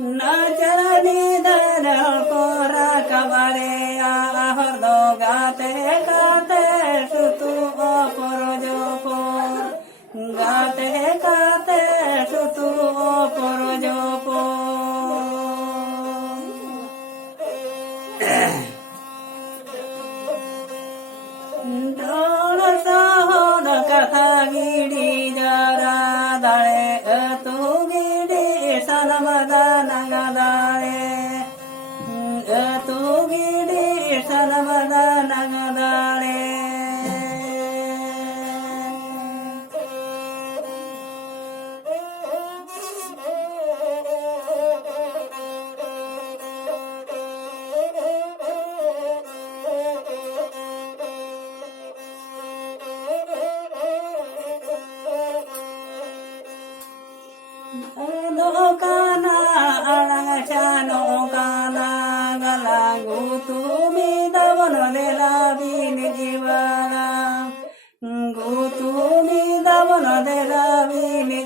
नाचरनी दर कोरा कबारे आहर्दो गाते गाते सुतु अपर जपर गाते गाते सुतु अपर जपर ढोल सहन कथा गिडी जरा दाळे तू गिडी सनमदा नगदाळे तू गिडी सनमदा नगदाळे Dokana alangashano kana galangu tumi davano dela bini jivana gutumi davano dela bini